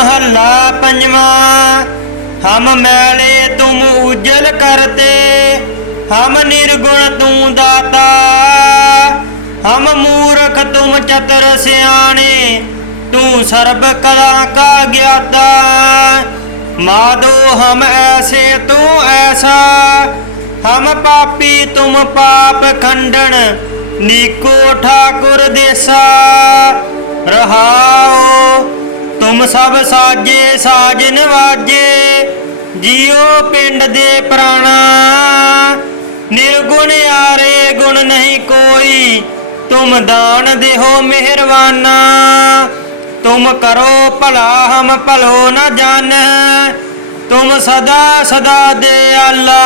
ਮਹੱਲਾ ਪੰਜਵਾਂ, ਹਮ ਮੈਲੇ ਤੁਮ ਉਜਲ ਕਰਤੇ, ਹਮ ਨਿਰਗੁਣ ਤੂੰ ਦਾਤਾ, ਹਮ ਮੂਰਖ ਤੁਮ ਚਤਰ ਸਿਆਣੇ, ਤੂੰ ਸਰਬ ਕਲਾ ਕਾ ਗਿਆਤਾ। ਮਾਦੋ ਹਮ ਐਸੇ ਤੂੰ ਐਸਾ, ਹਮ ਪਾਪੀ ਤੁਮ ਪਾਪ ਖੰਡਣ, ਨੀਕੋ ਠਾਕੁਰ ਦੇਸਾ। ਰਹਾਓ ਤੁਮ ਸਭ ਸਾਜੇ ਸਾਜ ਨਿਵਾਜੇ ਜੀਉ ਪਿੰਡ ਦੇ ਪ੍ਰਾਣਾ। ਨਿਰਗੁਣ ਆਰੇ ਗੁਣ ਨਹੀਂ ਕੋਈ, ਤੁਮ ਦਾਨ ਦੇਹੋ ਮਿਹਰਵਾਨਾ ਤੁਮ ਕਰੋ ਭਲਾ, ਹਮ ਭਲੋ ਨ ਜਾਣ ਤੁਮ ਸਦਾ ਸਦਾ ਦੇ ਆਲਾ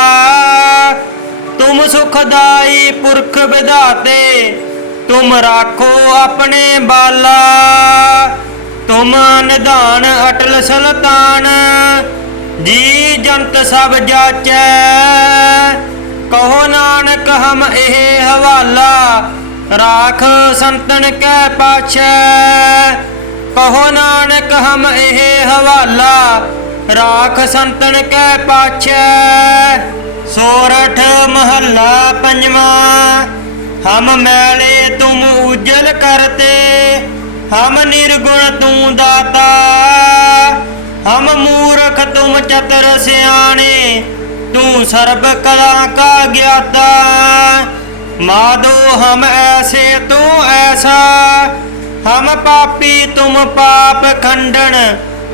ਤੁਮ ਸੁਖਦਾਈ ਪੁਰਖ ਵਿਧਾਤੇ, ਤੁਮ ਰਾਖੋ ਆਪਣੇ ਬਾਲਾ। ਤੁਮ ਨਿਧਾਨ ਅਟਲ ਸੁਲਤਾਨ। ਜੀ ਜੰਤ ਸਭ ਜਾਚੈ। ਕਹੋ ਨਾਨਕ, ਹਮ ਇਹ ਹਵਾਲਾ। ਰਾਖ ਸੰਤਨ ਕੈ ਪਾਛੈ। ਕਹੋ ਨਾਨਕ, ਹਮ ਇਹ ਹਵਾਲਾ। ਰਾਖ ਸੰਤਨ ਕੈ ਪਾਛੈ। ਸੋਰਠ ਮਹੱਲਾ ਪੰਜਵਾ। ਹਮ ਮੈਲੇ ਤੁਮ ਉਜਲ ਕਰਤੇ। ਹਮ ਨਿਰਗੁਣ ਤੂੰ ਦਾਤਾ, ਹਮ ਮੂਰਖ ਤੁਮ ਚਤਰ ਸਿਆਣੇ, ਤੂੰ ਸਰਬ ਕਲਾ ਕਾ ਗਿਆਤਾ। ਮਾਧੋ ਹਮ ਐਸੇ ਤੂੰ ਐਸਾ, ਹਮ ਪਾਪੀ ਤੁਮ ਪਾਪ ਖੰਡਨ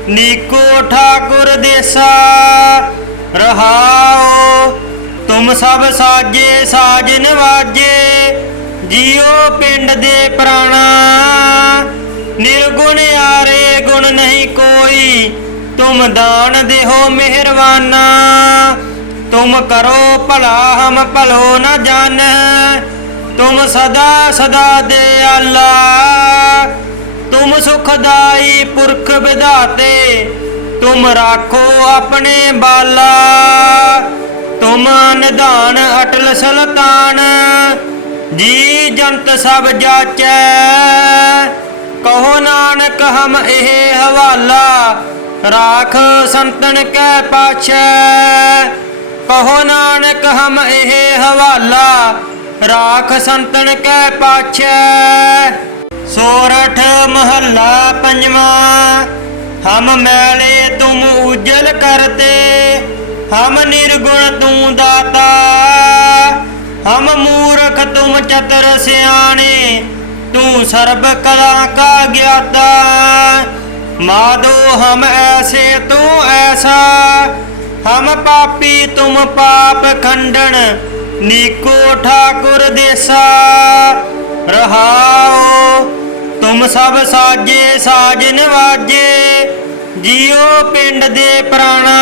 ਨੀਕੋ ਠਾਕੁਰ ਦੇਸਾ। ਰਹਾਓ, ਤੁਮ ਸਭ ਸਾਜੇ ਸਾਜ ਨਿਵਾਜੇ ਜੀਉ ਪਿੰਡ ਦੇ ਪ੍ਰਾਣਾ। ਨਿਰਗੁਣ ਆਰੇ ਗੁਣ ਨਹੀਂ ਕੋਈ। ਤੁਮ ਦਾਨ ਦੇਹੋ ਮਿਹਰਵਾਨਾ ਤੁਮ ਕਰੋ ਭਲਾ, ਹਮ ਭਲੋ ਨ ਜਾਣ ਤੁਮ ਸਦਾ ਸਦਾ ਦਿਆਲਾ। ਤੁਮ ਸੁਖਦਾਈ ਪੁਰਖ ਵਿਧਾਤੇ। ਤੁਮ ਰਾਖੋ ਆਪਣੇ ਬਾਲਾ। ਤੁਮ ਨਿਧਾਨ ਅਟਲ ਸਲਤਾਨ। ਜੀ ਜੰਤ ਸਭ ਜਾਚੈ। ਕਹੋ ਨਾਨਕ, ਹਮ ਇਹ ਹਵਾਲਾ, ਰਾਖ ਸੰਤਨ ਕੈ ਪਾਛੈ। ਕਹੋ ਨਾਨਕ, ਹਮ ਇਹ ਹਵਾਲਾ, ਰਾਖ ਸੰਤਨ ਕੈ ਪਾਛੈ। ਸੋਰਠ ਮਹੱਲਾ ਪੰਜਵਾ, ਹਮ ਮੈਲੇ ਤੁਮ ਉਜਲ ਕਰਤੇ, ਹਮ ਨਿਰਗੁਣ ਤੂੰ ਦਾਤਾ। ਹਮ ਮੂਰਖ ਤੁਮ ਚਤਰ ਸਿਆਣੇ ਤੂੰ ਸਰਬ ਕਲਾ ਕਾ ਗਿਆਤਾ। ਮਾਧੋ ਹਮ ਐਸੇ ਤੂੰ ਐਸਾ। ਹਮ ਪਾਪੀ ਤੁਮ ਪਾਪ ਖੰਡਨ ਨੀਕੋ ਠਾਕੁਰ ਦੇਸਾ। ਰਹਾਓ, ਤੁਮ ਸਭ ਸਾਜੇ ਸਾਜਨ ਵਾਜੇ ਜੀਉ ਪਿੰਡ ਦੇ ਪ੍ਰਾਣਾ।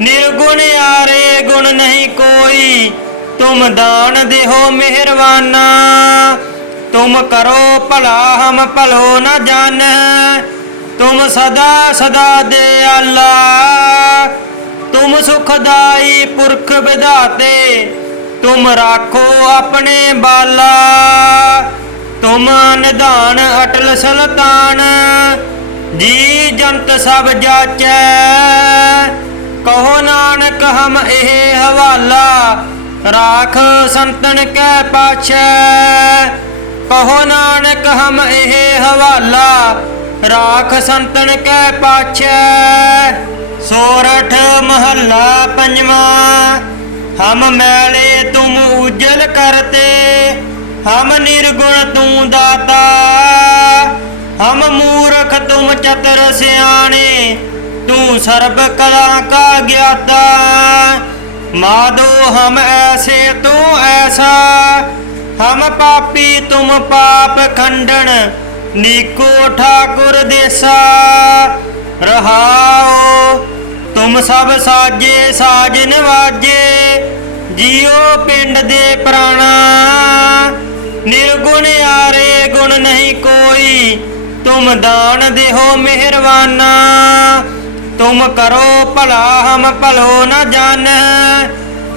ਨਿਰਗੁਣ ਆਰੇ ਗੁਣ ਨਹੀਂ ਕੋਈ, ਤੁਮ ਦਾਨ ਦੇਹੋ ਮਿਹਰਵਾਨਾ ਤੁਮ ਕਰੋ ਭਲਾ, ਹਮ ਭਲੋ ਨਾ ਜਾਣ। ਤੁਮ ਸਦਾ ਸਦਾ ਦਿਆਲਾ ਤੁਮ ਸੁਖਦਾਈ ਪੁਰਖ ਵਿਧਾਤੇ। ਤੁਮ ਰਾਖੋ ਆਪਣੇ ਬਾਲਾ। ਤੁਮ ਨਿਧਾਨ ਅਟਲ ਸੁਲਤਾਨ। ਜੀ ਜੰਤ ਸਭ ਜਾਚੈ। ਕਹੋ ਨਾਨਕ, ਹਮ ਇਹ ਹਵਾਲਾ। ਰਾਖ ਸੰਤਨ ਕੈ ਪਾਛੈ। ਕਹੋ ਨਾਨਕ, ਹਮ ਇਹ ਹਵਾਲਾ, ਰਾਖ ਸੰਤਨ ਕੈ ਪਾਛੈ। ਸੋਰਠ ਮਹੱਲਾ ਪੰਜਵਾ, ਹਮ ਮੈਲੇ ਤੁਮ ਉਜਲ ਕਰਤੇ, ਹਮ ਨਿਰਗੁਣ ਤੂੰ ਦਾਤਾ। ਹਮ ਮੂਰਖ ਤੁਮ ਚਤਰ ਸਿਆਣੇ, ਤੂੰ ਸਰਬ ਕਲਾ ਕਾ ਗਿਆਤਾ। ਮਾਧੋ ਹਮ ਐਸੇ ਤੂੰ ਐਸਾ ਹਮ ਪਾਪੀ ਤੁਮ ਪਾਪ ਖੰਡਨ ਨੀਕੋ ਠਾਕੁਰ ਦੇਸਾ। ਰਹਾਓ ਤੁਮ ਸਭ ਸਾਜੇ, ਸਾਜ ਨਿਵਾਜੇ, ਜੀਉ ਪਿੰਡ ਦੇ ਪ੍ਰਾਣਾ। ਨਿਰਗੁਣ ਆਰੇ ਗੁਣ ਨਹੀਂ ਕੋਈ, ਤੁਮ ਦਾਨ ਦੇਹੋ ਮਿਹਰਵਾਨਾ ਤੁਮ ਕਰੋ ਭਲਾ, ਹਮ ਭਲੋ ਨ ਜਾਣ।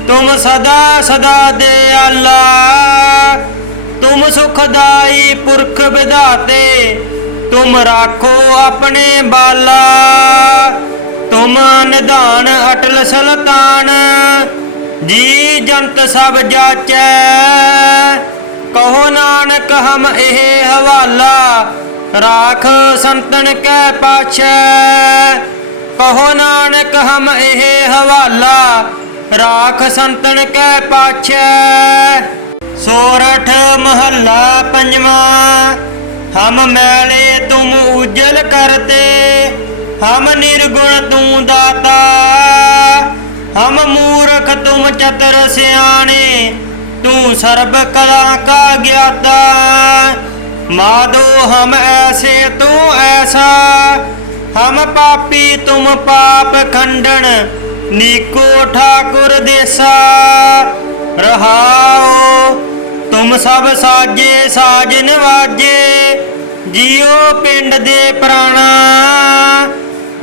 ਤੁਮ ਸਦਾ ਸਦਾ ਦਿਆਲਾ। ਤੁਮ ਸੁਖਦਾਈ ਪੁਰਖ ਵਿਧਾਤੇ, ਤੁਮ ਰਾਖੋ ਆਪਣੇ ਬਾਲਾ। ਤੁਮ ਨਿਧਾਨ ਅਟਲ ਸੁਲਤਾਨ, ਜੀ ਜੰਤ ਸਭ ਜਾਚੈ। ਕਹੋ ਨਾਨਕ, ਹਮ ਇਹ ਹਵਾਲਾ, ਰਾਖ ਸੰਤਨ ਕੈ ਪਾਛੈ। ਕਹੋ ਨਾਨਕ, ਹਮ ਇਹ ਹਵਾਲਾ ਰਾਖ ਸੰਤਨ ਕੈ ਪਾਛੈ। ਸੋਰਠ ਮਹੱਲਾ ਪੰਜਵਾ, ਹਮ ਮੈਲੇ ਤੁਮ ਉਜਲ ਕਰਤੇ, ਹਮ ਨਿਰਗੁਣ ਤੂੰ ਦਾਤਾ। ਹਮ ਮੂਰਖ ਤੁਮ ਚਤਰ ਸਿਆਣੇ, ਤੂੰ ਸਰਬ ਕਲਾ ਕਾ ਗਿਆਤਾ। ਮਾਦੋ ਹਮ ਐਸੇ ਤੂੰ ਐਸਾ, ਹਮ ਪਾਪੀ ਤੁਮ ਪਾਪ ਖੰਡਨ ਨੀਕੋ ਠਾਕੁਰ ਦੇਸਾ, ਰਹਾਓ। ਤੁਮ ਸਭ ਸਾਜੇ ਸਾਜ ਨਿਵਾਜੇ ਜੀਉ ਪਿੰਡ ਦੇ ਪ੍ਰਾਣਾ।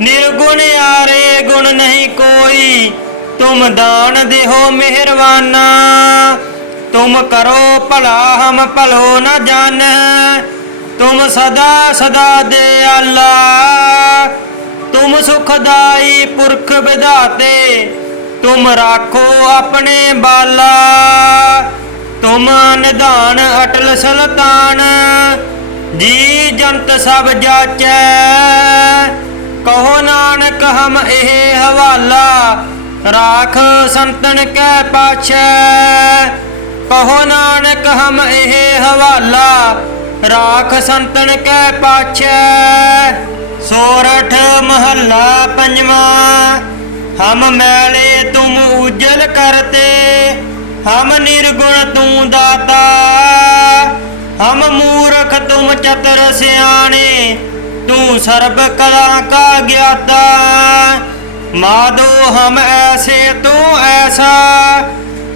ਨਿਰਗੁਣ ਆਰੇ ਗੁਣ ਨਹੀਂ ਕੋਈ, ਤੁਮ ਦਾਨ ਦੇਹੋ ਮਿਹਰਵਾਨਾ ਤੁਮ ਕਰੋ ਭਲਾ, ਹਮ ਭਲੋ ਨਾ ਜਾਣੈ। ਤੁਮ ਸਦਾ ਸਦਾ ਦੇ ਦਿਆਲਾ। ਤੁਮ ਸੁਖਦਾਈ ਪੁਰਖ ਵਿਧਾਤੇ, ਤੁਮ ਰਾਖੋ ਆਪਣੇ ਬਾਲਾ। ਤੁਮ ਨਿਧਾਨ ਅਟਲ ਸੁਲਤਾਨ, ਜੀ ਜੰਤ ਸਭ ਜਾਚੈ। ਕਹੋ ਨਾਨਕ ਹਮ ਇਹ ਹਵਾਲਾ, ਰਾਖ ਸੰਤਨ ਕੈ ਪਾਛੈ। ਕਹੋ ਨਾਨਕ ਹਮ ਇਹ ਹਵਾਲਾ, ਰਾਖ ਸੰਤਨ ਕੈ ਪਾਛੈ। ਸੋਰਠ ਮਹੱਲਾ ਪੰਜਵਾ, ਹਮ ਮੈਲੇ ਤੁਮ ਉਜਲ ਕਰਤੇ, ਹਮ ਨਿਰਗੁਣ ਤੂੰ ਦਾਤਾ, ਹਮ ਮੂਰਖ ਤੁਮ ਚਤਰ ਸਿਆਣੇ, ਤੂੰ ਸਰਬ ਕਲਾ ਕਾ ਗਿਆਤਾ, ਮਾਦੋ ਹਮ ਐਸੇ ਤੂੰ ਐਸਾ,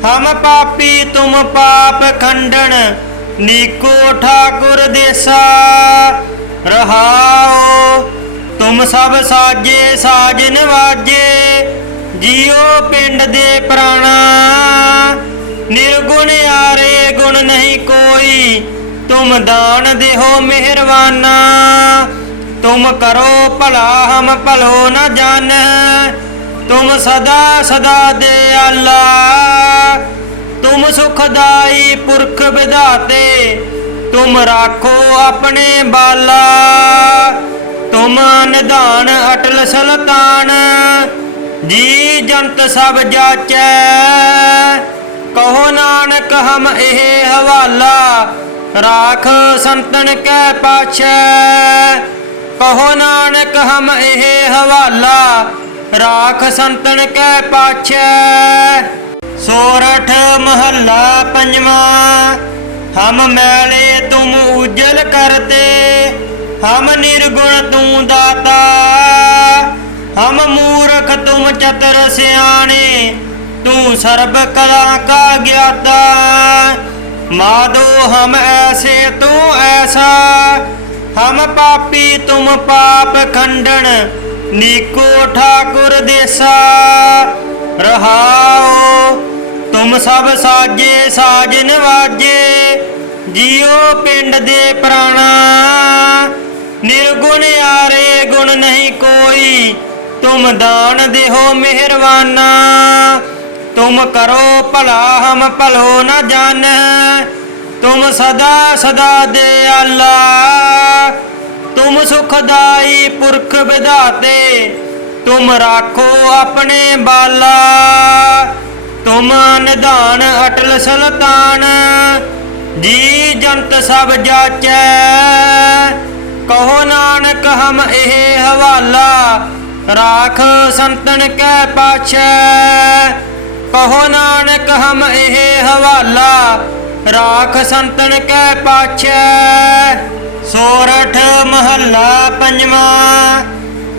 ਹਮ ਪਾਪੀ ਤੁਮ ਪਾਪ ਖੰਡਨ, ਨੀਕੋ ਠਾਕੁਰ ਦੇਸਾ ਰਹਾਓ, ਤੁਮ ਸਭ ਸਾਜੇ ਸਾਜ ਨਿਵਾਜੇ ਜੀਉ ਪਿੰਡ ਦੇ ਪ੍ਰਾਣਾ। ਨਿਰਗੁਣ ਆਰੇ ਗੁਣ ਨਹੀਂ ਕੋਈ, ਤੁਮ ਦਾਨ ਦੇਹੋ ਮਿਹਰਵਾਨਾ ਤੁਮ ਕਰੋ ਭਲਾ, ਹਮ ਭਲੋ ਨ ਜਾਣੈ ਤੁਮ ਸਦਾ ਸਦਾ ਦਿਆਲਾ। ਤੁਮ ਸੁਖਦਾਈ ਪੁਰਖ ਵਿਧਾਤੇ ਤੁਮ ਰਾਖੋ ਆਪਣੇ ਬਾਲਾ। ਤੁਮ ਨਿਧਾਨ ਅਟਲ ਸੁਲਤਾਨ। ਜੀ ਜੰਤ ਸਭ ਜਾਚੈ। ਕਹੋ ਨਾਨਕ ਹਮ ਇਹ ਹਵਾਲਾ। ਰਾਖ ਸੰਤਨ ਕੈ ਪਾਛੈ। ਕਹੋ ਨਾਨਕ ਹਮ ਇਹ ਹਵਾਲਾ। ਰਾਖ ਸੰਤਨ ਕੈ ਪਾਛੈ। ਸੋਰਠ ਮਹੱਲਾ ਪੰਜਵਾਂ। ਹਮ ਮੈਲੇ ਤੁਮ ਉਜਲ ਕਰਤੇ, ਹਮ ਨਿਰਗੁਣ ਤੂੰ ਦਾਤਾ। ਹਮ ਮੂਰਖ ਤੁਮ ਚਤਰ ਸਿਆਣੇ, ਤੂੰ ਸਰਬ ਕਲਾ ਕਾ ਗਿਆਤਾ। ਮਾਦੋ ਹਮ ਐਸੇ ਤੂੰ ਐਸਾ, ਹਮ ਪਾਪੀ ਤੁਮ ਪਾਪ ਖੰਡਨ ਨੀਕੋ ਠਾਕੁਰ ਦੇਸਾ। ਰਹਾਓ ਤੁਮ ਸਭ ਸਾਜੇ ਸਾਜ ਨਿਵਾਜੇ ਜੀਉ ਪਿੰਡ ਦੇ ਪ੍ਰਾਣਾ। ਨਿਰਗੁਣ ਆਰੇ ਗੁਣ ਨਹੀਂ ਕੋਈ, ਤੁਮ ਦਾਨ ਦੇਹੋ ਮਿਹਰਵਾਨਾ ਤੁਮ ਕਰੋ ਭਲਾ, ਹਮ ਭਲੋ ਨਾ ਜਾਣੈ ਤੁਮ ਸਦਾ ਸਦਾ ਦੇ ਆਲਾ ਤੁਮ ਸੁਖਦਾਈ ਪੁਰਖ ਵਿਧਾਤੇ, ਤੁਮ ਰਾਖੋ ਆਪਣੇ ਬਾਲਾ। ਤੁਮ ਨਿਧਾਨ ਅਟਲ ਸੁਲਤਾਨ, ਜੀ ਜੰਤ ਸਭ ਜਾਚੈ। ਕਹੋ ਨਾਨਕ ਹਮ ਇਹ ਹਵਾਲਾ, ਰਾਖ ਸੰਤਨ ਕੈ ਪਾਛੈ। ਕਹੋ ਨਾਨਕ ਹਮ ਇਹ ਹਵਾਲਾ, ਰਾਖ ਸੰਤਨ ਕੈ ਪਾਛੈ। ਸੋਰਠ ਮਹੱਲਾ ਪੰਜਵਾ,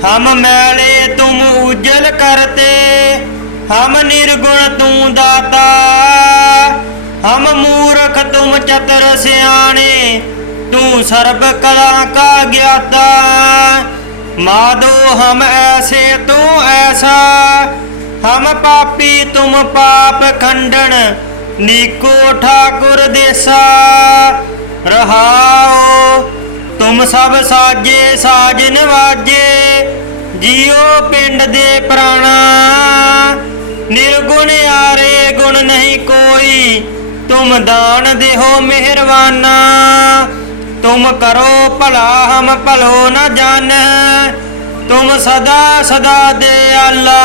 ਹਮ ਮੈਲੇ ਤੁਮ ਉਜਲ ਕਰਤੇ। ਹਮ ਨਿਰਗੁਣ ਤੂੰ ਦਾਤਾ, ਹਮ ਮੂਰਖ ਤੁਮ ਚਤਰ ਸਿਆਣੇ, ਤੂੰ ਸਰਬ ਕਲਾ ਕਾ ਗਿਆਤਾ। ਮਾਦੋ ਹਮ ਐਸੇ ਤੂੰ ਐਸਾ, ਹਮ ਪਾਪੀ ਤੁਮ ਪਾਪ ਖੰਡਨ ਨੀਕੋ ਠਾਕੁਰ ਦੇਸਾ। ਰਹਾਓ, ਤੁਮ ਸਭ ਸਾਜੇ ਸਾਜ ਨਵਾਜੇ ਜੀਉ ਪਿੰਡ ਦੇ ਪ੍ਰਾਣਾ। ਨਿਰਗੁਣ ਆਰੇ ਗੁਣ ਨਹੀਂ ਕੋਈ। ਤੁਮ ਦਾਨ ਦੇਹੋ ਮਿਹਰਬਾਨਾ। ਤੁਮ ਕਰੋ ਭਲਾ, ਹਮ ਭਲੋ ਨ ਜਾਣੈ ਤੁਮ ਸਦਾ ਸਦਾ ਦਿਆਲਾ।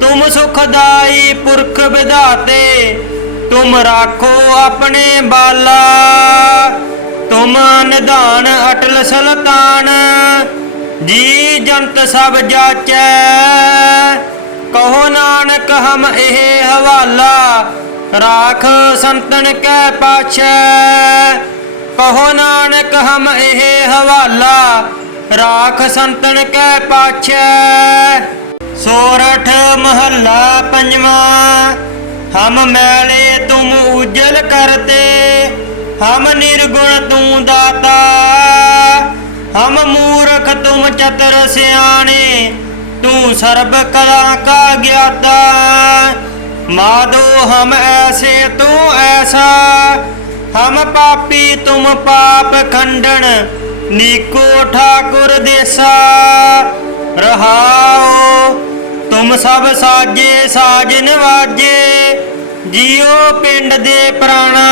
ਤੁਮ ਸੁਖਦਾਈ ਪੁਰਖ ਵਿਧਾਤੇ। ਤੁਮ ਰਾਖੋ ਆਪਣੇ ਬਾਲਾ। ਤੁਮ ਨਿਧਾਨ ਅਟਲ ਸਲਤਾਨ। ਜੀ ਜੰਤ ਸਭ ਜਾਚੈ। ਕਹੋ ਨਾਨਕ, ਹਮ ਇਹ ਹਵਾਲਾ, ਰਾਖ ਸੰਤਨ ਕੈ ਪਾਛੈ। ਕਹੋ ਨਾਨਕ, ਹਮ ਇਹ ਹਵਾਲਾ, ਰਾਖ ਸੰਤਨ ਕੈ ਪਾਛੈ। ਸੋਰਠ ਮਹੱਲਾ ਪੰਜਵਾਂ, ਹਮ ਮੈਲੇ ਤੁਮ ਉਜਲ ਕਰਤੇ, ਹਮ ਨਿਰਗੁਣ ਤੂੰ ਦਾਤਾ। ਹਮ ਮੂਰਖ ਤੁਮ ਚਤਰ ਸਿਆਣੇ ਤੂੰ ਸਰਬ ਕਲਾ ਕਾ ਗਿਆਤਾ। ਮਾਦੋ ਹਮ ਐਸੇ ਤੂੰ ਐਸਾ। ਹਮ ਪਾਪੀ ਤੁਮ ਪਾਪ ਖੰਡਨ ਨੀਕੋ ਠਾਕੁਰ ਦੇਸਾ। ਰਹਾਓ, ਤੁਮ ਸਭ ਸਾਜੇ ਸਾਜ ਨਵਾਜੇ ਜੀਉ ਪਿੰਡ ਦੇ ਪ੍ਰਾਣਾ।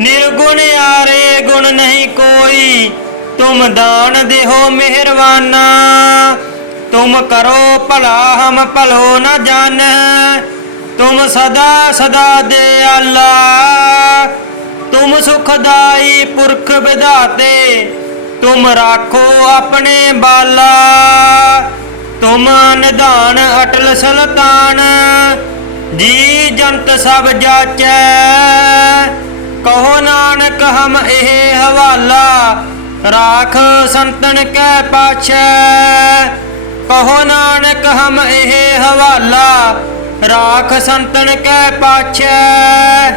ਨਿਰਗੁਣ ਆਰੇ ਗੁਣ ਨਹੀਂ ਕੋਈ, ਤੁਮ ਦਾਨ ਦੇਹੋ ਮਿਹਰਬਾਨਾ। ਤੁਮ ਕਰੋ ਭਲਾ, ਹਮ ਭਲੋ ਨ ਜਾਣੈ ਤੁਮ ਸਦਾ ਸਦਾ ਦੇ ਆਲਾ ਤੁਮ ਸੁਖਦਾਈ ਪੁਰਖ ਵਿਧਾਤੇ। ਤੁਮ ਰਾਖੋ ਆਪਣੇ ਬਾਲਾ। ਤੁਮ ਨਿਧਾਨ ਅਟਲ ਸੁਲਤਾਨ। ਜੀ ਜੰਤ ਸਭ ਜਾਚੈ। ਕਹੋ ਨਾਨਕ, ਹਮ ਇਹ ਹਵਾਲਾ। ਰਾਖ ਸੰਤਨ ਕੈ ਪਾਛੈ। ਕਹੋ ਨਾਨਕ, ਹਮ ਇਹ ਹਵਾਲਾ, ਰਾਖ ਸੰਤਨ ਕੈ ਪਾਛੈ।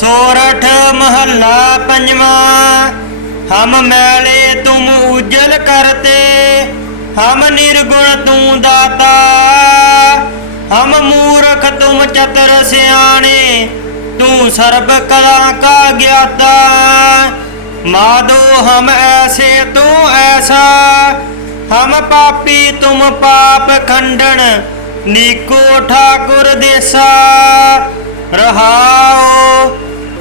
ਸੋਰਠ ਮਹੱਲਾ ਪੰਜਵਾਂ, ਹਮ ਮੈਲੇ ਤੁਮ ਉਜਲ ਕਰਤੇ, ਹਮ ਨਿਰਗੁਣ ਤੂੰ ਦਾਤਾ। ਹਮ ਮੂਰਖ ਤੁਮ ਚਤਰ ਸਿਆਣੇ, ਤੂੰ ਸਰਬ ਕਲਾ ਕਾ ਗਿਆਤਾ। ਮਾਦੋ ਹਮ ਐਸੇ ਤੂੰ ਐਸਾ ਹਮ ਪਾਪੀ ਤੁਮ ਪਾਪ ਖੰਡਨ ਨੀਕੋ ਠਾਕੁਰ ਦੇਸਾ। ਰਹਾਓ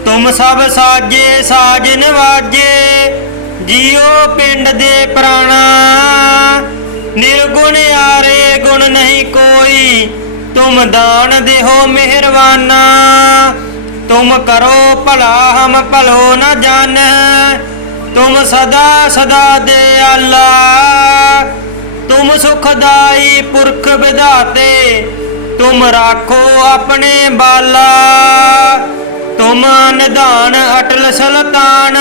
ਤੁਮ ਸਭ ਸਾਜੇ ਸਾਜ ਨਵਾਜੇ, ਜੀਉ ਪਿੰਡ ਦੇ ਪ੍ਰਾਣਾ। ਨਿਰਗੁਣ ਆਰੇ ਗੁਣ ਨਹੀਂ ਕੋਈ, ਤੁਮ ਦਾਨ ਦੇਹੋ ਮਿਹਰਬਾਨਾ। ਤੁਮ ਕਰੋ ਭਲਾ, ਹਮ ਭਲੋ ਨ ਜਾਣੈ, ਤੁਮ ਸਦਾ ਸਦਾ ਦੇ ਆਲਾ ਤੁਮ ਸੁਖਦਾਈ ਪੁਰਖ ਵਿਧਾਤੇ, ਤੁਮ ਰਾਖੋ ਆਪਣੇ ਬਾਲਾ। ਤੁਮ ਨਿਧਾਨ ਅਟਲ ਸੁਲਤਾਨ,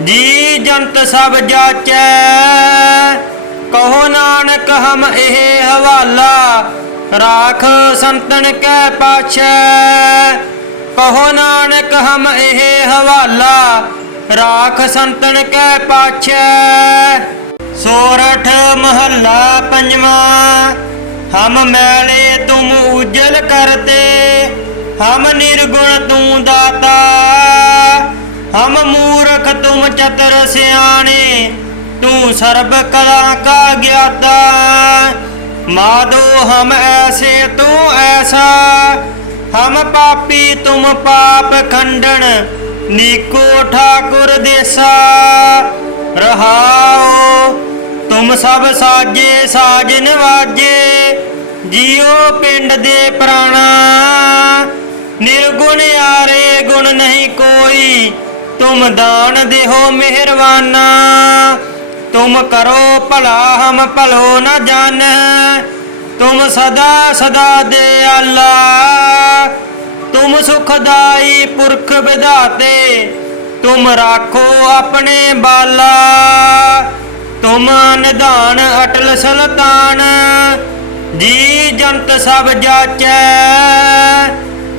ਜੀ ਜੰਤ ਸਭ ਜਾਚੈ। ਕਹੋ ਨਾਨਕ ਹਮ ਇਹ ਹਵਾਲਾ, ਰਾਖ ਸੰਤਨ ਕੈ ਪਾਛੈ। ਕਹੋ ਨਾਨਕ ਹਮ ਇਹ ਹਵਾਲਾ, ਰਾਖ ਸੰਤਨ ਕੈ ਪਾਛੈ। ਸੋਰਠ ਮਹੱਲਾ ਪੰਜਵਾਂ, ਹਮ ਮੈਲੇ ਤੁਮ ਉਜਲ ਕਰਤੇ, ਹਮ ਨਿਰਗੁਣ ਤੂੰ ਦਾਤਾ, ਹਮ ਮੂਰਖ ਤੁਮ ਚਤਰ ਸਿਆਣੇ, ਤੂੰ ਸਰਬ ਕਲਾ ਕਾ ਗਿਆਤਾ, ਮਾਦੋ ਹਮ ਐਸੇ ਤੂੰ ਐਸਾ, ਹਮ ਪਾਪੀ ਤੁਮ ਪਾਪ ਖੰਡਨ, ਨੀਕੋ ਠਾਕੁਰ ਦੇਸਾ। ਰਹਾਓ, ਤੁਮ ਸਭ ਸਾਜੇ ਸਾਜ ਨਵਾਜੇ ਜੀਉ ਪਿੰਡ ਦੇ ਪ੍ਰਾਣਾ। ਨਿਰਗੁਣ ਆਰੇ ਗੁਣ ਨਹੀਂ ਕੋਈ, ਤੁਮ ਦਾਨ ਦੇਹੋ ਮਿਹਰਬਾਨਾ। ਤੁਮ ਕਰੋ ਭਲਾ, ਹਮ ਭਲੋ ਨ ਜਾਣੈ ਤੁਮ ਸਦਾ ਸਦਾ ਦੇ ਦਿਆਲਾ। ਤੁਮ ਸੁਖਦਾਈ ਪੁਰਖ ਵਿਧਾਤੇ। ਤੁਮ ਰਾਖੋ ਆਪਣੇ ਬਾਲਾ। ਤੁਮ ਨਿਧਾਨ ਅਟਲ ਸੁਲਤਾਨ। ਜੀ ਜੰਤ ਸਭ ਜਾਚੈ।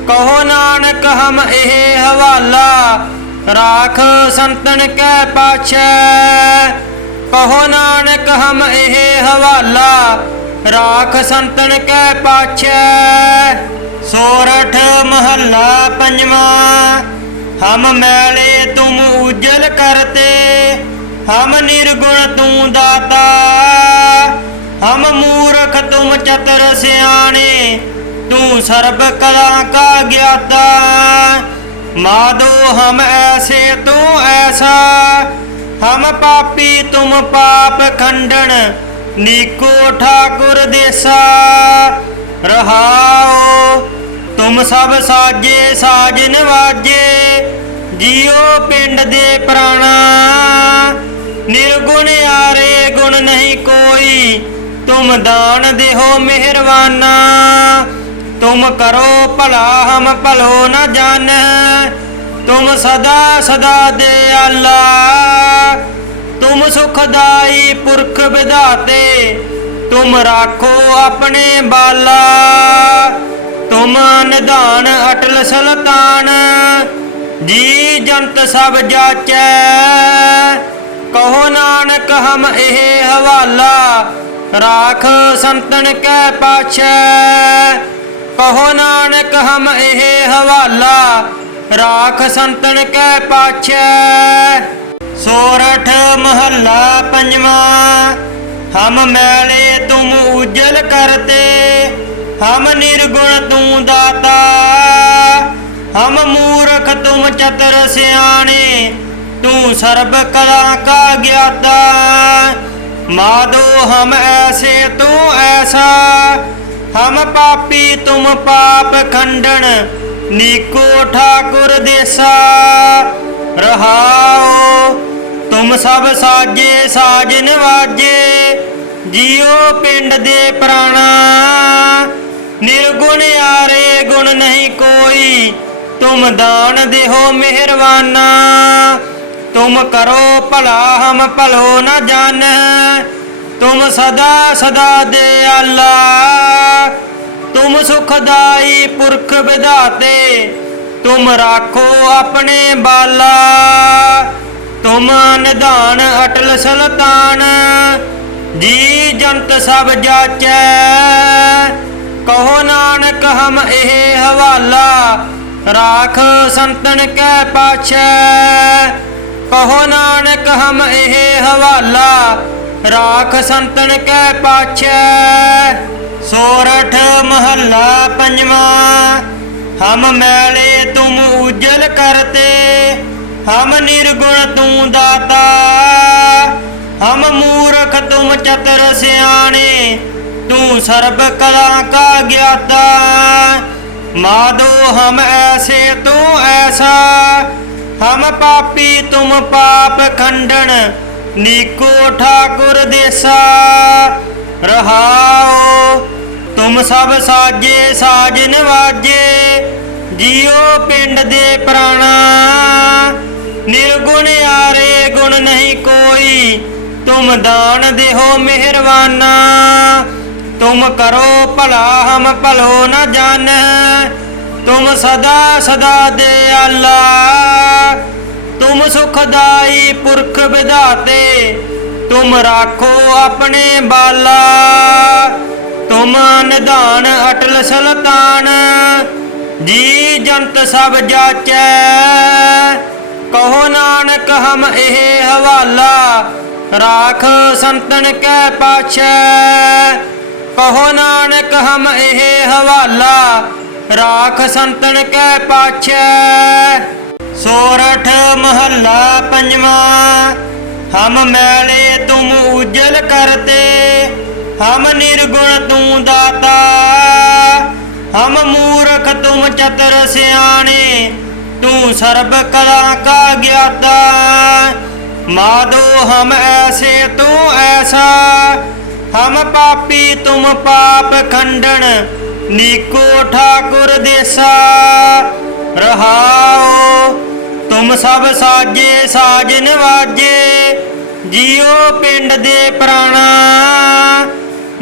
ਕਹੋ ਨਾਨਕ ਹਮ ਇਹ ਹਵਾਲਾ। ਰਾਖ ਸੰਤਨ ਕੈ ਪਾਛੈ। ਕਹੋ ਨਾਨਕ ਹਮ ਇਹ ਹਵਾਲਾ। ਰਾਖ ਸੰਤਨ ਕੈ ਪਾਛੈ। ਸੋਰਠ ਮਹੱਲਾ ਪੰਜਵਾਂ। ਹਮ ਮੈਲੇ ਤੁਮ ਉਜਲ ਕਰਤੇ, ਹਮ ਨਿਰਗੁਣ ਤੂੰ ਦਾਤਾ। ਹਮ ਮੂਰਖ ਤੁਮ ਚਤਰ ਸਿਆਣੇ, ਤੂੰ ਸਰਬ ਕਲਾ ਕਾ ਗਿਆਤਾ। ਮਾਦੋ ਹਮ ਐਸੇ ਤੂੰ ਐਸਾ, ਹਮ ਪਾਪੀ ਤੁਮ ਪਾਪ ਖੰਡਨ ਨੀਕੋ ਠਾਕੁਰ ਦੇਸਾ। ਰਹਾਓ ਤੁਮ ਸਭ ਸਾਜੇ ਸਾਜ ਨਿਵਾਜੇ ਜੀਉ ਪਿੰਡ ਦੇ ਪ੍ਰਾਣਾ। ਨਿਰਗੁਣ ਆਰੇ ਗੁਣ ਨਹੀਂ ਕੋਈ, ਤੁਮ ਦਾਨ ਦੇਹੋ ਮਿਹਰਵਾਨਾ ਤੁਮ ਕਰੋ ਭਲਾ, ਹਮ ਭਲੋ ਨ ਜਾਣ ਤੁਮ ਸਦਾ ਸਦਾ ਦਿਆਲਾ। ਤੁਮ ਸੁਖਦਾਈ ਪੁਰਖ ਵਿਧਾਤੇ, ਤੁਮ ਰਾਖੋ ਆਪਣੇ ਬਾਲਾ। ਤੁਮ ਨਿਧਾਨ ਅਟਲ ਸੁਲਤਾਨ, ਜੀ ਜੰਤ ਸਭ ਜਾਚੈ। ਕਹੋ ਨਾਨਕ ਹਮ ਇਹ ਹਵਾਲਾ, ਰਾਖ ਸੰਤਨ ਕੈ ਪਾਛੈ। ਕਹੋ ਨਾਨਕ ਹਮ ਇਹ ਹਵਾਲਾ, ਰਾਖ ਸੰਤਨ ਕੈ ਪਾਛੈ। ਸੋਰਠ ਮਹੱਲਾ ਪੰਜਵਾ, ਹਮ ਮੈਲੇ ਤੁਮ ਉਜਲ ਕਰਤੇ। ਹਮ ਨਿਰਗੁਣ ਤੂੰ ਦਾਤਾ, ਹਮ ਮੂਰਖ ਤੁਮ ਚਤਰ ਸਿਆਣੇ, ਤੂੰ ਸਰਬ ਕਲਾ ਕਾ ਗਿਆਤਾ। ਮਾਦੋ ਹਮ ਐਸੇ ਤੂੰ ਐਸਾ, ਹਮ ਪਾਪੀ ਤੁਮ ਪਾਪ ਖੰਡਨ ਨੀਕੋ ਠਾਕੁਰ ਦੇਸਾ। ਰਹਾਓ, ਤੁਮ ਸਭ ਸਾਜੇ ਸਾਜ ਨਿਵਾਜੇ ਜੀਉ ਪਿੰਡ ਦੇ ਪ੍ਰਾਣਾ। ਨਿਰਗੁਣ ਆਰੇ ਗੁਣ ਨਹੀਂ ਕੋਈ। ਤੁਮ ਦਾਨ ਦੇਹੋ ਮਿਹਰਵਾਨਾ ਤੁਮ ਕਰੋ ਭਲਾ, ਹਮ ਭਲੋ ਨ ਜਾਣ ਤੁਮ ਸਦਾ ਸਦਾ ਦਿਆਲਾ। ਤੁਮ ਸੁਖਦਾਈ ਪੁਰਖ ਵਿਧਾਤੇ। ਤੁਮ ਰਾਖੋ ਆਪਣੇ ਬਾਲਾ। ਤੁਮ ਨਿਧਾਨ ਅਟਲ ਸਲਤਾਨ। ਜੀ ਜੰਤ ਸਭ ਜਾਚੈ। ਕਹੋ ਨਾਨਕ, ਹਮ ਇਹ ਹਵਾਲਾ, ਰਾਖ ਸੰਤਨ ਕੈ ਪਾਛੈ। ਕਹੋ ਨਾਨਕ, ਹਮ ਇਹ ਹਵਾਲਾ, ਰਾਖ ਸੰਤਨ ਕੈ ਪਾਛੈ। ਸੋਰਠ ਮਹੱਲਾ ਪੰਜਵਾ, ਹਮ ਮੈਲੇ ਤੁਮ ਉਜਲ ਕਰਤੇ, ਹਮ ਨਿਰਗੁਣ ਤੂੰ ਦਾਤਾ। ਹਮ ਮੂਰਖ ਤੁਮ ਚਤਰ ਸਿਆਣੇ ਤੂੰ ਸਰਬ ਕਲਾ ਕਾ ਗਿਆਤਾ। ਮਾਦੋ ਹਮ ਐਸੇ ਤੂੰ ਐਸਾ। ਹਮ ਪਾਪੀ ਤੁਮ ਪਾਪ ਖੰਡਨ, ਨੀਕੋ ਠਾਕੁਰ ਦੇਸਾ। ਰਹਾਓ, ਤੁਮ ਸਭ ਸਾਜੇ ਸਾਜ ਨਿਵਾਜੇ ਜੀਉ ਪਿੰਡ ਦੇ ਪ੍ਰਾਣਾ। ਨਿਰਗੁਣ ਆਰੇ ਗੁਣ ਨਹੀਂ ਕੋਈ, ਤੁਮ ਦਾਨ ਦੇਹੋ ਮਿਹਰਵਾਨਾ ਤੁਮ ਕਰੋ ਭਲਾ, ਹਮ ਭਲੋ ਨ ਜਾਣ। ਤੁਮ ਸਦਾ ਸਦਾ ਦਿਆਲਾ ਤੁਮ ਸੁਖਦਾਈ ਪੁਰਖ ਵਿਧਾਤੇ। ਤੁਮ ਰਾਖੋ ਆਪਣੇ ਬਾਲਾ। ਤੁਮ ਨਿਧਾਨ ਅਟਲ ਸਲਤਾਨ। ਜੀ ਜੰਤ ਸਭ ਜਾਚੈ। ਕਹੋ ਨਾਨਕ, ਹਮ ਇਹ ਹਵਾਲਾ। ਰਾਖ ਸੰਤਨ ਕੈ ਪਾਛੈ। ਕਹੋ ਨਾਨਕ, ਹਮ ਇਹ ਹਵਾਲਾ, ਰਾਖ ਸੰਤਨ ਕੈ ਪਾਛੈ। ਸੋਰਠ ਮਹੱਲਾ ਪੰਜਵਾ, ਹਮ ਮੈਲੇ ਤੁਮ ਉਜਲ ਕਰਤੇ, ਹਮ ਨਿਰਗੁਣ ਤੂੰ ਦਾਤਾ। ਹਮ ਮੂਰਖ ਤੁਮ ਚਤਰ ਸਿਆਣੇ, ਤੂੰ ਸਰਬ ਕਲਾ ਕਾ ਗਿਆਤਾ। ਮਾਦੋ ਹਮ ਐਸੇ ਤੂੰ ਐਸਾ ਹਮ ਪਾਪੀ ਤੁਮ ਪਾਪ ਖੰਡਨ, ਨੀਕੋ ਠਾਕੁਰ ਦੇਸਾ। ਰਹਾਓ ਤੁਮ ਸਭ ਸਾਜੇ ਸਾਜ ਨਿਵਾਜੇ, ਜੀਉ ਪਿੰਡ ਦੇ ਪ੍ਰਾਣਾ।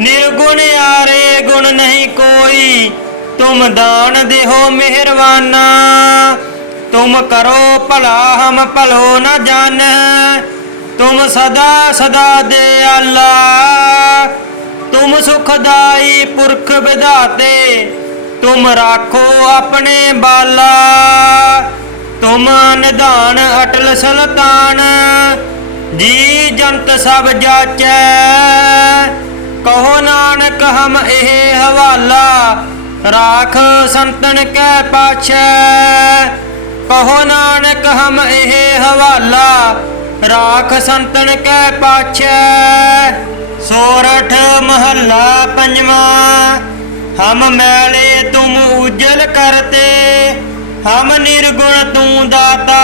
ਨਿਰਗੁਣ ਆਰੇ ਗੁਣ ਨਹੀਂ ਕੋਈ, ਤੁਮ ਦਾਨ ਦੇਹੋ ਮਿਹਰਵਾਨਾ ਤੁਮ ਕਰੋ ਭਲਾ ਹਮ ਭਲੋ ਨਾ ਜਾਣ ਤੁਮ ਸਦਾ ਸਦਾ ਦਿਆਲਾ ਤੁਮ ਸੁਖਦਾਈ ਪੁਰਖ ਵਿਧਾਤੇ। ਤੁਮ ਰਾਖੋ ਆਪਣੇ ਬਾਲਾ। ਤੁਮ ਨਿਧਾਨ ਅਟਲ ਸੁਲਤਾਨ। ਜੀ ਜੰਤ ਸਭ ਜਾਚੈ। ਕਹੋ ਨਾਨਕ ਹਮ ਇਹ ਹਵਾਲਾ। ਰਾਖ ਸੰਤਨ ਕੈ ਪਾਛੈ। ਕਹੋ ਨਾਨਕ ਹਮ ਇਹ ਹਵਾਲਾ। ਰਾਖ ਸੰਤਨ ਕੈ ਪਾਛੈ, ਸੋਰਠ ਮਹੱਲਾ ਪੰਜਵਾਂ, ਹਮ ਮੈਲੇ ਤੁਮ ਉਜਲ ਕਰਤੇ, ਹਮ ਨਿਰਗੁਣ ਤੂੰ ਦਾਤਾ,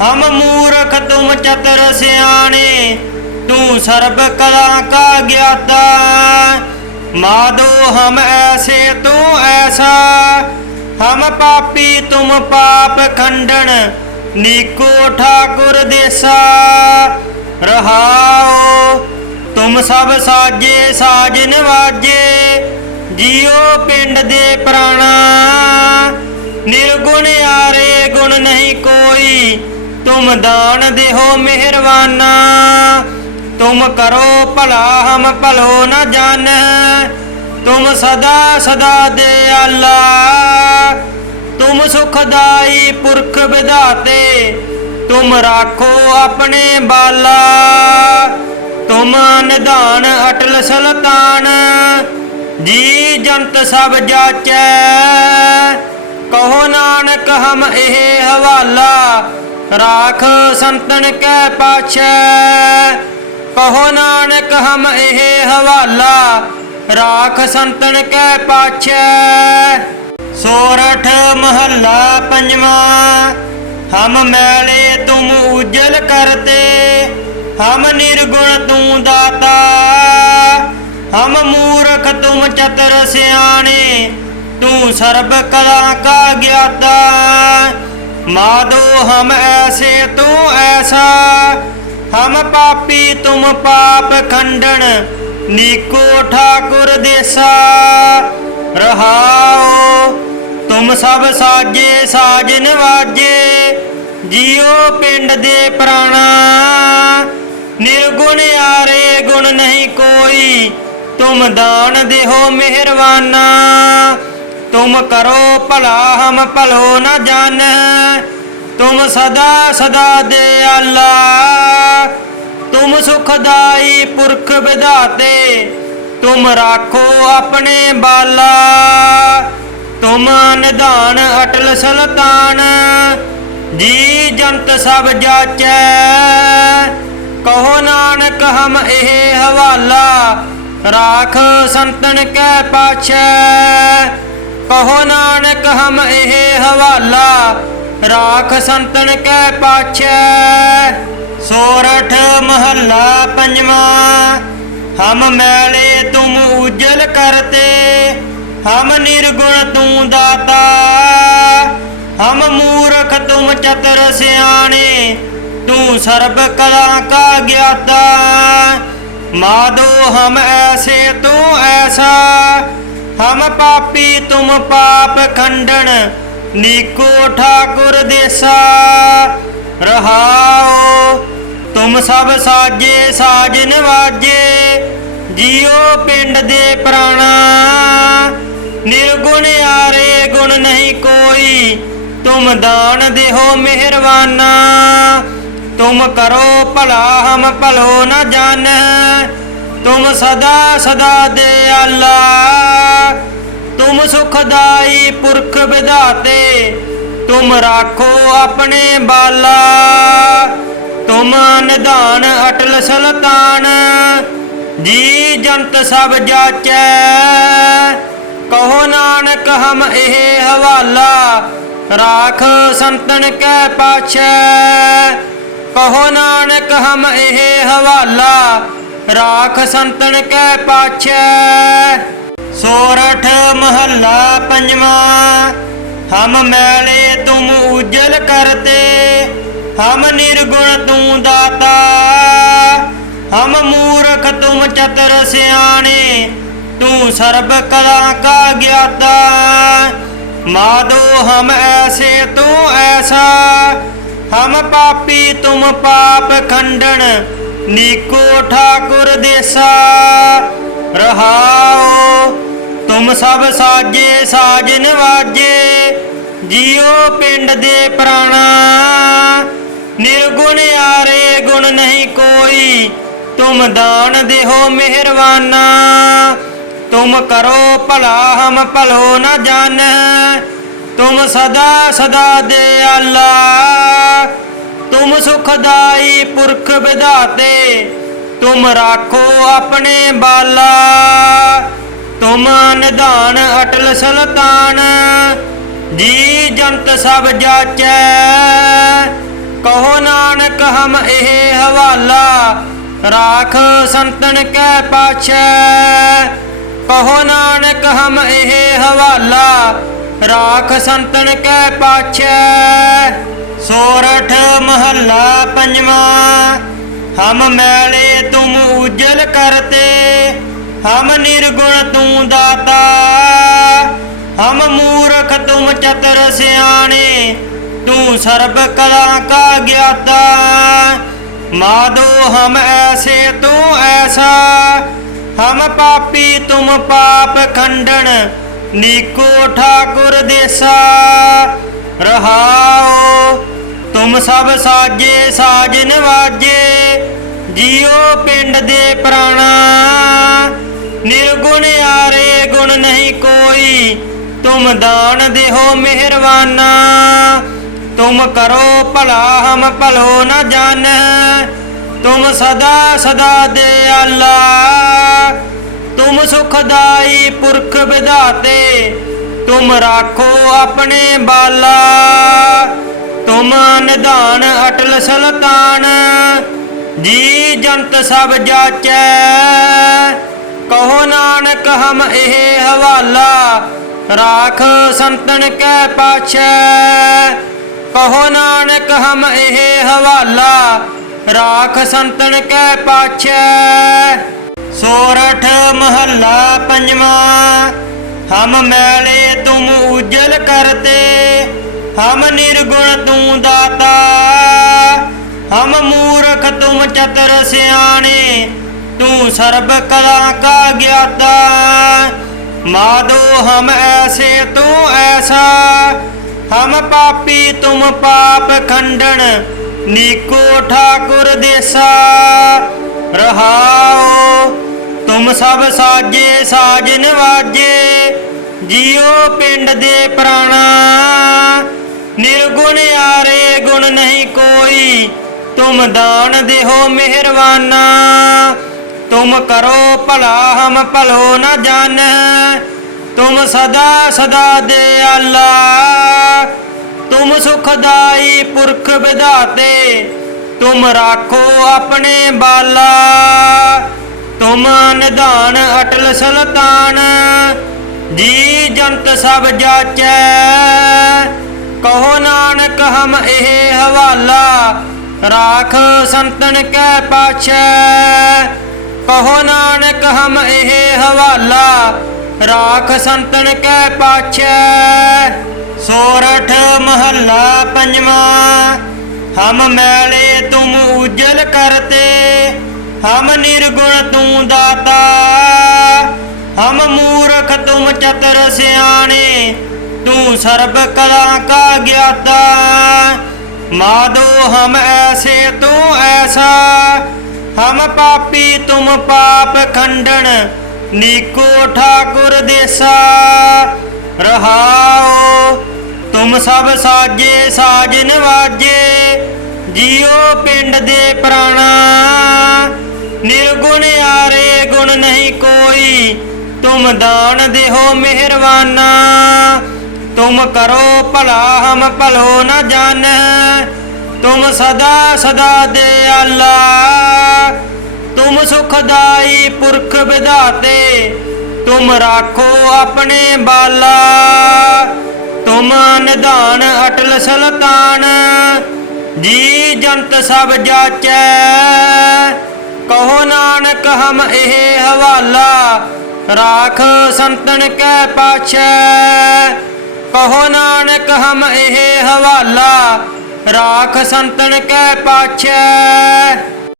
ਹਮ ਮੂਰਖ ਤੁਮ ਚਤਰ ਸਿਆਣੇ, ਤੂੰ ਸਰਬ ਕਲਾ ਕਾ ਗਿਆਤਾ, ਮਾਦੋ ਹਮ ਐਸੇ ਤੂੰ ਐਸਾ, ਹਮ ਪਾਪੀ ਤੁਮ ਪਾਪ ਖੰਡਨ ਨੀਕੋ ਠਾਕੁਰ ਦੇਸਾ, ਰਹਾਓ। ਤੁਮ ਸਭ ਸਾਜੇ ਸਾਜ ਨਿਵਾਜੇ ਜੀਉ ਪਿੰਡ ਦੇ ਪ੍ਰਾਣਾ। ਨਿਰਗੁਣ ਆਰੇ ਗੁਣ ਨਹੀਂ ਕੋਈ। ਤੁਮ ਦਾਨ ਦੇਹੋ ਮਿਹਰਵਾਨਾ ਤੁਮ ਕਰੋ ਭਲਾ, ਹਮ ਭਲੋ ਨ ਜਾਣ। ਤੁਮ ਸਦਾ ਸਦਾ ਦੇ ਦਿਆਲਾ। ਤੁਮ ਸੁਖਦਾਈ ਪੁਰਖ ਵਿਧਾਤੇ, ਤੁਮ ਰਾਖੋ ਆਪਣੇ ਬਾਲਾ। ਤੁਮ ਨਿਧਾਨ ਅਟਲ ਸੁਲਤਾਨ, ਜੀ ਜੰਤ ਸਭ ਜਾਚੈ। ਕਹੋ ਨਾਨਕ ਹਮ ਇਹ ਹਵਾਲਾ, ਰਾਖ ਸੰਤਨ ਕੈ ਪਾਛੈ। ਕਹੋ ਨਾਨਕ ਹਮ ਇਹ ਹਵਾਲਾ, ਰਾਖ ਸੰਤਨ ਕੈ ਪਾਛੈ। ਸੋਰਠ ਮਹੱਲਾ ਪੰਜਵਾਂ, ਹਮ ਮੈਲੇ ਤੁਮ ਉਜਲ ਕਰਤੇ, ਹਮ ਨਿਰਗੁਣ ਤੂੰ ਦਾਤਾ, ਹਮ ਮੂਰਖ ਤੁਮ ਚਤਰ ਸਿਆਣੇ, ਤੂੰ ਸਰਬ ਕਲਾ ਕਾ ਗਿਆਤਾ। ਮਾਦੋ ਹਮ ਐਸੇ ਤੂੰ ਐਸਾ, ਹਮ ਪਾਪੀ ਤੁਮ ਪਾਪ ਖੰਡਨ ਨੀਕੋ ਠਾਕੁਰ ਦੇਸਾ। ਰਹਾਓ ਤੁਮ ਸਭ ਸਾਜੇ ਸਾਜ ਨਿਵਾਜੇ ਜੀਉ ਪਿੰਡ ਦੇ ਪ੍ਰਾਣਾ। ਨਿਰਗੁਣ ਆਰੇ ਗੁਣ ਨਹੀਂ ਕੋਈ, ਤੁਮ ਦਾਨ ਦੇਹੋ ਮਿਹਰਵਾਨਾ ਤੁਮ ਕਰੋ ਭਲਾ, ਹਮ ਭਲੋ ਨ ਜਾਣ ਤੁਮ ਸਦਾ ਸਦਾ ਦਿਆਲਾ। ਤੁਮ ਸੁਖਦਾਈ ਪੁਰਖ ਵਿਧਾਤੇ, ਤੁਮ ਰਾਖੋ ਆਪਣੇ ਬਾਲਾ। ਤੁਮ ਨਿਧਾਨ ਅਟਲ ਸੁਲਤਾਨ, ਜੀ ਜੰਤ ਸਭ ਜਾਚੈ। ਕਹੋ ਨਾਨਕ ਹਮ ਇਹ ਹਵਾਲਾ, ਰਾਖ ਸੰਤਨ ਕੈ ਪਾਛੈ। ਕਹੋ ਨਾਨਕ ਹਮ ਇਹ ਹਵਾਲਾ, ਰਾਖ ਸੰਤਨ ਕੈ ਪਾਛੈ। ਸੋਰਠ ਮਹੱਲਾ ਪੰਜਵਾਂ, ਹਮ ਮੈਲੇ ਤੁਮ ਉਜਲ ਕਰਤੇ। ਹਮ ਨਿਰਗੁਣ ਤੂੰ ਦਾਤਾ, ਹਮ ਮੂਰਖ ਤੁਮ ਚਤਰ ਸਿਆਣੇ, ਤੂੰ ਸਰਬ ਕਲਾ ਕਾ ਗਿਆਤਾ। ਮਾਦੋ ਹਮ ਐਸੇ ਤੂੰ ਐਸਾ, ਹਮ ਪਾਪੀ ਤੁਮ ਪਾਪ ਖੰਡਨ ਨੀਕੋ ਠਾਕੁਰ ਦੇਸਾ। ਰਹਾਓ, ਤੁਮ ਸਭ ਸਾਜੇ ਸਾਜ ਨਿਵਾਜੇ ਜੀਉ ਪਿੰਡ ਦੇ ਪ੍ਰਾਣਾ। ਨਿਰਗੁਣ ਆਰੇ ਗੁਣ ਨਹੀਂ ਕੋਈ। ਤੁਮ ਦਾਨ ਦੇਹੋ ਮਿਹਰਵਾਨਾ ਤੁਮ ਕਰੋ ਭਲਾ, ਹਮ ਭਲੋ ਨ ਜਾਣ ਤੁਮ ਸਦਾ ਸਦਾ ਦਿਆਲਾ। ਤੁਮ ਸੁਖਦਾਈ ਪੁਰਖ ਵਿਧਾਤੇ। ਤੁਮ ਰਾਖੋ ਆਪਣੇ ਬਾਲਾ। ਤੁਮ ਨਿਧਾਨ ਅਟਲ ਸੁਲਤਾਨ। ਜੀ ਜੰਤ ਸਭ ਜਾਚੈ। ਕਹੋ ਨਾਨਕ ਹਮ ਇਹ ਹਵਾਲਾ, ਰਾਖ ਸੰਤਨ ਕੈ ਪਾਛੈ। ਕਹੋ ਨਾਨਕ ਹਮ ਇਹ ਹਵਾਲਾ, ਰਾਖ ਸੰਤਨ ਕੈ ਪਾਛੈ। ਸੋਰਠ ਮਹੱਲਾ ਪੰਜਵਾਂ, ਹਮ ਮੈਲੇ ਤੁਮ ਉਜਲ ਕਰਤੇ, ਹਮ ਨਿਰਗੁਣ ਤੂੰ ਦਾਤਾ। ਹਮ ਮੂਰਖ ਤੁਮ ਚਤਰ ਸਿਆਣੇ ਤੂੰ ਸਰਬ ਕਲਾ ਕਾ ਗਿਆਤਾ। ਮਾਦੋ ਹਮ ਐਸੇ ਤੂੰ ਐਸਾ। ਹਮ ਪਾਪੀ ਤੁਮ ਪਾਪ ਖੰਡਨ ਨੀਕੋ ਠਾਕੁਰ ਦੇਸਾ। ਰਹਾਓ, ਤੁਮ ਸਭ ਸਾਜੇ ਸਾਜ ਨਿਵਾਜੇ ਜੀਉ ਪਿੰਡ ਦੇ ਪ੍ਰਾਣਾ। ਨਿਰਗੁਣ ਆਰੇ ਗੁਣ ਨਹੀਂ ਕੋਈ, ਤੁਮ ਦਾਨ ਦੇਹੋ ਮਿਹਰਵਾਨਾ ਤੁਮ ਕਰੋ ਭਲਾ, ਹਮ ਭਲੋ ਨ ਜਾਣ। ਤੁਮ ਸਦਾ ਸਦਾ ਦਿਆਲਾ ਤੁਮ ਸੁਖਦਾਈ ਪੁਰਖ ਵਿਧਾਤੇ। ਤੁਮ ਰਾਖੋ ਆਪਣੇ ਬਾਲਾ। ਤੁਮ ਨਿਧਾਨ ਅਟਲ ਸੁਲਤਾਨ। ਜੀ ਜੰਤ ਸਭ ਜਾਚੈ। ਕਹੋ ਨਾਨਕ, ਹਮ ਇਹ ਹਵਾਲਾ। ਰਾਖ ਸੰਤਨ ਕੈ ਪਾਛੈ। ਕਹੋ ਨਾਨਕ, ਹਮ ਇਹ ਹਵਾਲਾ, ਰਾਖ ਸੰਤਨ ਕੈ ਪਾਛੈ। ਸੋਰਠ ਮਹੱਲਾ ਪੰਜਵਾ, ਹਮ ਮੈਲੇ ਤੁਮ ਉਜਲ ਕਰਤੇ, ਹਮ ਨਿਰਗੁਣ ਤੂੰ ਦਾਤਾ। ਹਮ ਮੂਰਖ ਤੁਮ ਚਤਰ ਸਿਆਣੇ, ਤੂੰ ਸਰਬ ਕਲਾ ਕਾ ਗਿਆਤਾ। ਮਾਦੋ ਹਮ ਐਸੇ ਤੂੰ ਐਸਾ ਹਮ ਪਾਪੀ ਤੁਮ ਪਾਪ ਖੰਡਨ ਨੀਕੋ ਠਾਕੁਰ ਦੇਸਾ। ਰਹਾਓ ਤੁਮ ਸਭ ਸਾਜੇ, ਸਾਜ ਨਿਵਾਜੇ, ਜੀਉ ਪਿੰਡ ਦੇ ਪ੍ਰਾਣਾ। ਨਿਰਗੁਣ ਆਰੇ ਗੁਣ ਨਹੀਂ ਕੋਈ, ਤੁਮ ਦਾਨ ਦੇਹੋ ਮਿਹਰਵਾਨਾ ਤੁਮ ਕਰੋ ਭਲਾ, ਹਮ ਭਲੋ ਨਾ ਜਾਣ। ਤੁਮ ਸਦਾ ਸਦਾ ਦਿਆਲਾ। ਤੁਮ ਸੁਖਦਾਈ ਪੁਰਖ ਵਿਧਾਤੇ, ਤੁਮ ਰਾਖੋ ਆਪਣੇ ਬਾਲਾ। ਤੁਮ ਨਿਧਾਨ ਅਟਲ ਸਲਤਾਨ, ਜੀ ਜੰਤ ਸਭ ਜਾਚੈ। ਕਹੋ ਨਾਨਕ ਹਮ ਇਹ ਹਵਾਲਾ, ਰਾਖ ਸੰਤਨ ਕੈ ਪਾਛੈ। ਕਹੋ ਨਾਨਕ ਹਮ ਇਹ ਹਵਾਲਾ ਰਾਖ ਸੰਤਨ ਕੈ ਪਾਛੈ। ਸੋਰਠ ਮਹੱਲਾ ਪੰਜਵਾ, ਹਮ ਮੈਲੇ ਤੁਮ ਉਜਲ ਕਰਤੇ, ਹਮ ਨਿਰਗੁਣ ਤੂੰ ਦਾਤਾ। ਹਮ ਮੂਰਖ ਤੁਮ ਚਤਰ ਸਿਆਣੇ, ਤੂੰ ਸਰਬ ਕਲਾ ਕਾ ਗਿਆਤਾ। ਮਾਦੋ ਹਮ ਐਸੇ ਤੂੰ ਐਸਾ, ਹਮ ਪਾਪੀ ਤੁਮ ਪਾਪ ਖੰਡਨ ਨੀਕੋ ਠਾਕੁਰ ਦੇਸਾ, ਰਹਾਓ। ਤੁਮ ਸਭ ਸਾਜੇ ਸਾਜ ਨਿਵਾਜੇ ਜੀਉ ਪਿੰਡ ਦੇ ਪ੍ਰਾਣਾ। ਨਿਰਗੁਣ ਆਰੇ ਗੁਣ ਨਹੀਂ ਕੋਈ, ਤੁਮ ਦਾਨ ਦੇਹੋ ਮਿਹਰਵਾਨਾ ਤੁਮ ਕਰੋ ਭਲਾ, ਹਮ ਭਲੋ ਨ ਜਾਣ। ਤੁਮ ਸਦਾ ਸਦਾ ਦੇ ਆਲਾ ਤੁਮ ਸੁਖਦਾਈ ਪੁਰਖ ਵਿਧਾਤੇ, ਤੁਮ ਰਾਖੋ ਆਪਣੇ ਬਾਲਾ। ਤੁਮ ਨਿਧਾਨ ਅਟਲ ਸੁਲਤਾਨ, ਜੀ ਜੰਤ ਸਭ ਜਾਚੈ। ਕਹੋ ਨਾਨਕ ਹਮ ਇਹ ਹਵਾਲਾ, ਰਾਖ ਸੰਤਨ ਕੈ ਪਾਛੈ। ਕਹੋ ਨਾਨਕ ਹਮ ਇਹ ਹਵਾਲਾ, ਰਾਖ ਸੰਤਨ ਕੈ ਪਾਛੈ। ਸੋਰਠ ਮਹੱਲਾ ਪੰਜਵਾ। ਹਮ ਮੈਲੇ ਤੁਮ ਉਜਲ ਕਰਤੇ, ਹਮ ਨਿਰਗੁਣ ਤੂੰ ਦਾਤਾ। ਹਮ ਮੂਰਖ ਤੁਮ ਚਤਰ ਸਿਆਣੇ, ਤੂੰ ਸਰਬ ਕਲਾ ਕਾ ਗਿਆਤਾ। ਮਾਦੋ ਹਮ ਐਸੇ ਤੂੰ ਐਸਾ, ਹਮ ਪਾਪੀ ਤੁਮ ਪਾਪ ਖੰਡਨ, ਨੀਕੋ ਠਾਕੁਰ ਦੇਸਾ। ਰਹਾਓ, ਤੁਮ ਸਭ ਸਾਜੇ, ਸਾਜ ਨਿਵਾਜੇ ਜੀਉ ਪਿੰਡ ਦੇ ਪ੍ਰਾਣਾ। ਨਿਰਗੁਣ ਆਰੇ ਗੁਣ ਨਹੀਂ ਕੋਈ, ਤੁਮ ਦਾਨ ਦੇਹੋ ਮਿਹਰਵਾਨਾ ਤੁਮ ਕਰੋ ਭਲਾ, ਹਮ ਭਲੋ ਨ ਜਾਣ ਤੁਮ ਸਦਾ ਸਦਾ ਦੇ ਦਿਆਲਾ। ਤੁਮ ਸੁਖਦਾਈ ਪੁਰਖ ਵਿਧਾਤੇ ਤੁਮ ਰਾਖੋ ਆਪਣੇ ਬਾਲਾ। ਤੁਮ ਨਿਧਾਨ ਅਟਲ ਸਲਤਾਨ। ਜੀ ਜੰਤ ਸਭ ਜਾਚੈ। ਕਹੋ ਨਾਨਕ ਹਮ ਇਹ ਹਵਾਲਾ। ਰਾਖ ਸੰਤਨ ਕੈ ਪਾਛੈ। ਕਹੋ ਨਾਨਕ ਹਮ ਇਹ ਹਵਾਲਾ। ਰਾਖ ਸੰਤਨ ਕੈ ਪਾਛੈ।